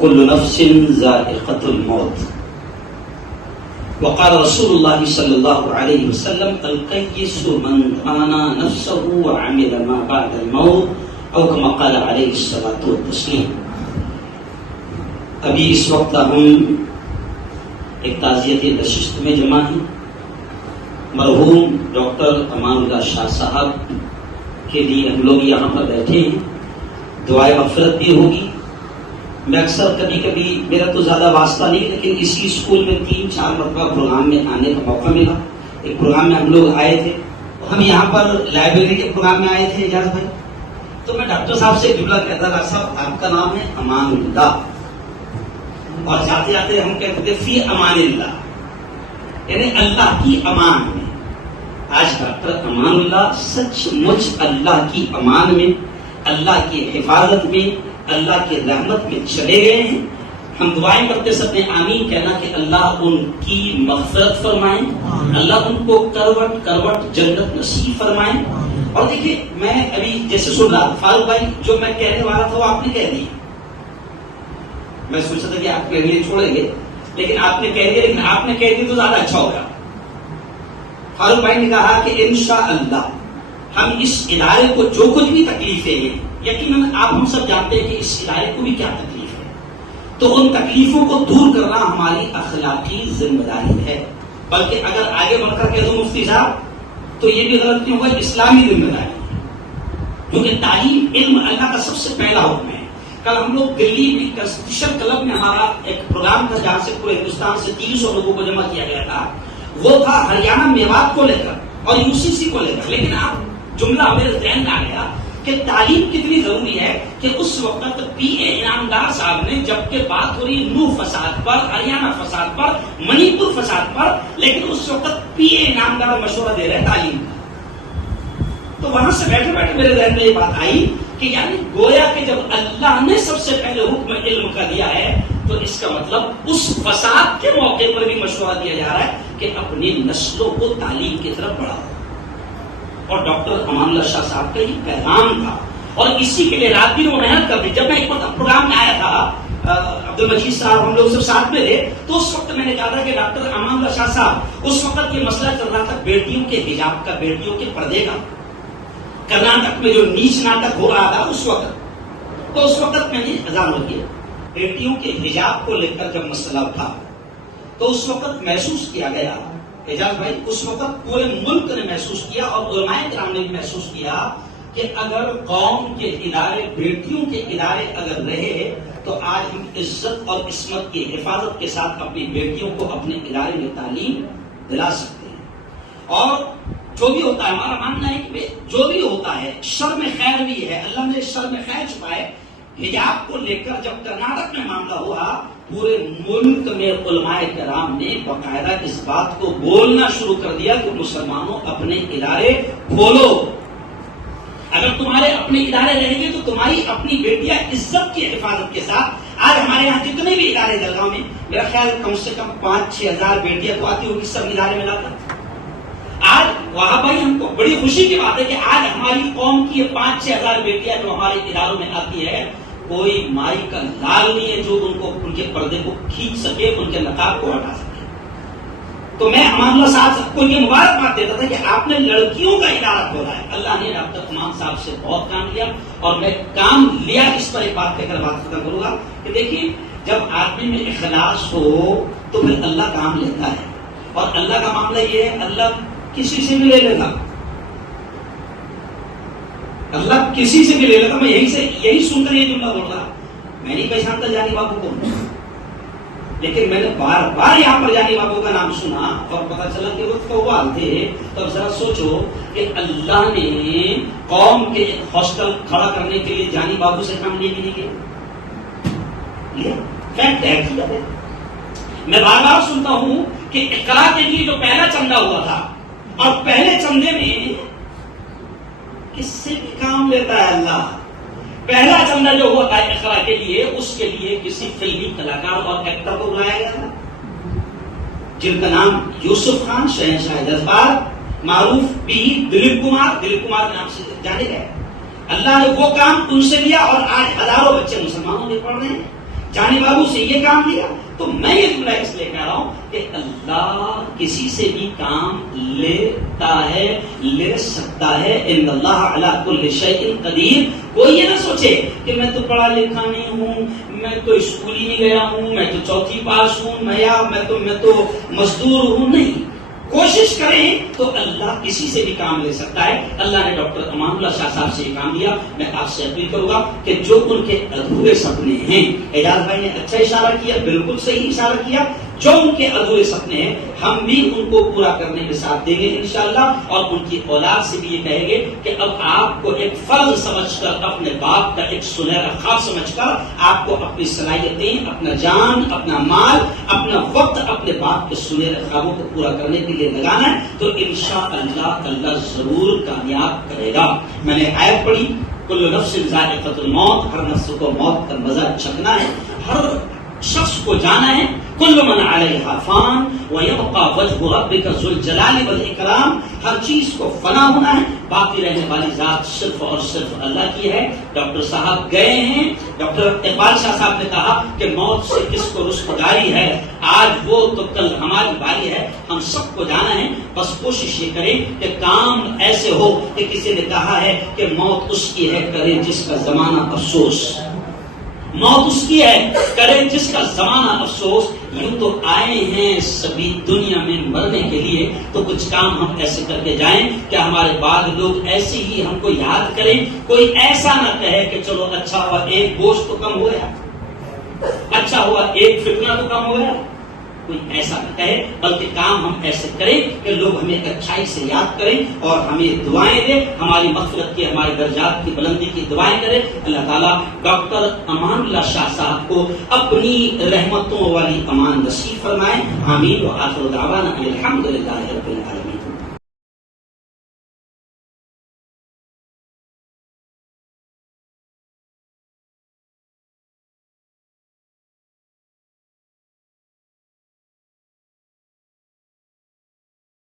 كل نفس ذائقة الموت وقال رسول الله صلى الله عليه وسلم القيس من دان نفسه وعمل ما بعد الموت او كما قال عليه الصلاة والتسلیم۔ ابھی اس وقت ہم ایک تعزیتی نشست میں جمع ہیں۔ مرحوم ڈاکٹر امان اللہ شاہ صاحب کے لیے ہم لوگ یہاں پر بیٹھے ہیں، دعائے مغفرت بھی ہوگی۔ میں اکثر کبھی کبھی میرا تو زیادہ واسطہ نہیں، لیکن اسی اسکول میں 3-4 مرتبہ پروگرام میں آنے کا موقع ملا۔ ایک پروگرام میں ہم لوگ آئے تھے، ہم یہاں پر لائبریری کے پروگرام میں آئے تھے اجازت بھائی، تو میں ڈاکٹر صاحب سے جملہ کہتا تھا، صاحب آپ کا نام ہے امان اللہ، اور جاتے جاتے ہم کہتے تھے فی امان اللہ، یعنی اللہ کی امان میں۔ آج ڈاکٹر امان اللہ سچ مچ اللہ کی امان میں، اللہ کی حفاظت میں، اللہ کی رحمت میں چلے گئے ہیں۔ ہم دعائیں کرتے سب نے آمین کہنا کہ اللہ ان کی مغفرت فرمائیں، اللہ ان کو کروٹ کروٹ جنت نصیب فرمائیں۔ اور دیکھیے میں ابھی جیسے سن رہا فاروق بھائی جو میں کہنے والا تھا وہ آپ نے کہہ دیا، میں سوچا تھا کہ آپ کے لیے چھوڑیں گے، لیکن آپ نے کہہ دیا، لیکن آپ نے کہہ دیا تو زیادہ اچھا ہوگا۔ فاروق بھائی نے کہا کہ انشاءاللہ ہم اس ادارے کو جو کچھ بھی تکلیفیں ہیں، یقیناً آپ ہم سب جانتے ہیں کہ اس ادارے کو بھی کیا تکلیف ہے، تو ان تکلیفوں کو دور کرنا ہماری اخلاقی ذمہ داری ہے۔ بلکہ اگر آگے بڑھ کر کہہ دو مفتی صاحب تو یہ بھی غلط نہیں ہوگا، اسلامی ذمہ داری ہے، کیونکہ تعلیم علم اللہ کا سب سے پہلا حکم ہے۔ کل ہم لوگ دلی میں کنسٹیٹیوشن کلب میں ہمارا ایک پروگرام تھا جہاں سے پورے ہندوستان سے 300 لوگوں کو جمع کیا گیا تھا، وہ تھا ہریانہ میوات کو لے کر اور UCC کو لے کر۔ لیکن آپ جملہ میرے ذہن میں آ گیا کہ تعلیم کتنی ضروری ہے کہ اس وقت PA انعامدار صاحب نے، جبکہ بات ہو رہی نو فساد پر، ہریانہ فساد پر، منی پور فساد پر، لیکن اس وقت PA انعامدار مشورہ دے رہے تعلیم کا۔ تو وہاں سے بیٹھے بیٹھے میرے ذہن میں یہ بات آئی کہ یعنی گویا کہ جب اللہ نے سب سے پہلے حکم علم کا دیا ہے تو اس کا مطلب اس فساد کے موقع پر بھی مشورہ دیا جا رہا ہے کہ اپنی نسلوں کو تعلیم کی طرف بڑھاؤ۔ اور ڈاکٹر امان اللہ شاہ صاحب کا یہ پیغام تھا، اور اسی کے لیے رات دن وہ محنت کرتے۔ جب میں ایک پروگرام میں آیا تھا، عبد المجید صاحب ہم لوگ سب ساتھ میں تھے، تو اس وقت میں نے کہا تھا کہ ڈاکٹر امان اللہ شاہ صاحب، اس وقت یہ مسئلہ چل رہا تھا بیٹیوں کے حجاب کا، بیٹیوں کے پردے کا، کرناٹک میں جو نیچ ناٹک ہو رہا تھا اس وقت، تو اس وقت میں نے اذان ہو گیا بیٹیوں کے حجاب کو لے کر جب مسئلہ اٹھا تو اس وقت محسوس کیا گیا، اعجاز بھائی، اس وقت پورے ملک نے محسوس کیا اور علماء کرام نے بھی محسوس کیا کہ اگر قوم کے ادارے، بیٹیوں کے ادارے اگر رہے تو آج ہم عزت اور عصمت کی حفاظت کے ساتھ اپنی بیٹیوں کو اپنے ادارے میں تعلیم دلا سکتے ہیں۔ اور جو بھی ہوتا ہے، ہمارا ماننا ہے کہ جو بھی ہوتا ہے شر میں خیر بھی ہے، اللہ نے شر میں خیر چھپائے۔ حجاب کو لے کر جب کرناٹک میں معاملہ ہوا، پورے ملک میں علماء کرام نے باقاعدہ اس بات کو بولنا شروع کر دیا کہ مسلمانوں اپنے ادارے کھولو، اگر تمہارے اپنے ادارے رہیں گے تو تمہاری اپنی بیٹیاں عزت کی حفاظت کے ساتھ۔ آج ہمارے یہاں جتنے بھی ادارے جلگاؤں میں، میرا خیال کم سے کم 5-6 ہزار بیٹیاں تو آتی ہوگی سب ادارے میں لاتا۔ آج وہاں بھائی ہم کو بڑی خوشی کی بات ہے کہ آج ہماری قوم کی 5-6 ہزار بیٹیاں جو ہمارے اداروں میں آتی ہے، کوئی مائی کا لال نہیں ہے جو ان کو ان کے پردے کو کھینچ سکے، ان کے نقاب کو ہٹا سکے۔ تو میں امان اللہ صاحب کو یہ مبارکباد دیتا تھا کہ آپ نے لڑکیوں کا ادارہ کھولا ہے۔ اللہ نے ڈاکٹر امان صاحب سے بہت کام لیا، اور میں کام لیا اس پر ایک بات کہہ کر بات ختم کروں گا کہ دیکھیے جب آدمی میں اخلاص ہو تو پھر اللہ کام لیتا ہے، اور اللہ کا معاملہ یہ ہے اللہ کسی سے بھی لے لیتا، اللہ کسی سے بھی لے لیتا۔ میں یہی سن کر یہ جملہ بول رہا، میں نہیں پہچانتا جانی بابو کو، لیکن میں نے بار بار یہاں پر جانی بابو کا نام سنا اور پتا چلا کہ وہ قوال تھے۔ تو اب ذرا سوچو کہ اللہ نے قوم کے ایک ہاسٹل کھڑا کرنے کے لیے جانی بابو سے کام لیے کہ نہیں کیا؟ فیکٹ ہے۔ میں بار بار سنتا ہوں کہ اقرا کے لیے جو پہلا چندہ ہوا تھا، اور پہلے چندے میں کس سے بھی کام لیتا ہے اللہ۔ پہلا چندہ جو ہوا تھا اقرا کے لیے، اس کے لیے کسی فلمی کلاکار اور ایکٹر کو بلایا گیا تھا جن کا نام یوسف خان، شہنشاہ جذبات، معروف بھی دلیپ کمار کے نام سے جانے گئے۔ اللہ نے وہ کام ان سے لیا، اور آج ہزاروں بچے مسلمانوں میں پڑھ رہے ہیں۔ جانے والوں سے یہ کام لیا. تو میں یہ جملہ اس لیے کہہ رہا ہوں کہ اللہ کسی سے بھی کام لیتا ہے، لے سکتا ہے. ان اللہ علی کل شیء قدیر. کوئی یہ نہ سوچے کہ میں تو پڑھا لکھا نہیں ہوں، میں تو اسکول ہی نہیں گیا ہوں، میں تو چوتھی پاس ہوں، میں تو مزدور ہوں. نہیں، کوشش کریں تو اللہ کسی سے بھی کام لے سکتا ہے. اللہ نے ڈاکٹر امان اللہ شاہ صاحب سے یہ کام لیا. میں آپ سے اپیل کروں گا کہ جو ان کے ادھورے سپنے ہیں، اعجاز بھائی نے اچھا اشارہ کیا، بالکل صحیح اشارہ کیا، جو ان کے ادھورے سپنے ہیں ہم بھی ان کو پورا کرنے میں ساتھ دیں گے انشاءاللہ. اور ان کی اولاد سے بھی یہ کہیں گے کہ اب آپ کو ایک فرض سمجھ کر، اپنے باپ کا ایک سنہرا خواب سمجھ کر آپ کو اپنی صلاحیتیں، اپنا جان، اپنا مال، اپنا وقت اپنے باپ کے سنہرے خوابوں کو پورا کرنے کے لیے لگانا ہے. تو انشاءاللہ اللہ ضرور کامیاب کرے گا. میں نے آیت پڑھی، کل نفس ذائقۃ الموت، ہر نفس کو موت کا مزہ چکھنا ہے، ہر شخص کو جانا ہے. کل من علیہا فان ویبقى وجہ ربک ذو الجلال والاکرام. ہر چیز کو فنا ہونا ہے، باقی رہنے والی ذات صرف اور صرف اللہ کی ہے. ڈاکٹر صاحب گئے ہیں. ڈاکٹر اقبال شاہ صاحب نے کہا کہ موت سے کس کو رسوایی ہے، آج وہ تو کل ہماری باری ہے. ہم سب کو جانا ہے، بس کوشش یہ کریں کہ کام ایسے ہو کہ کسی نے کہا ہے کہ موت اس کی ہے کرے جس کا زمانہ افسوس. موت اس کی ہے کرے جس کا زمانہ افسوس. یوں تو آئے ہیں سبھی دنیا میں مرنے کے لیے، تو کچھ کام ہم ایسے کر کے جائیں کہ ہمارے بعد لوگ ایسے ہی ہم کو یاد کریں. کوئی ایسا نہ کہے کہ چلو اچھا ہوا ایک بوجھ تو کم ہوا، اچھا ہوا ایک فتنہ تو کم ہوا. کوئی ایسا نہ کہے، بلکہ کام ہم ایسے کریں کہ لوگ ہمیں اچھائی سے یاد کریں اور ہمیں دعائیں دیں، ہماری مغفرت کی، ہمارے درجات کی بلندی کی دعائیں کریں. اللہ تعالیٰ ڈاکٹر امان اللہ شاہ صاحب کو اپنی رحمتوں والی امان نصیب فرمائے. آمین. وآخر دعوانا الحمدللہ رب العالمین.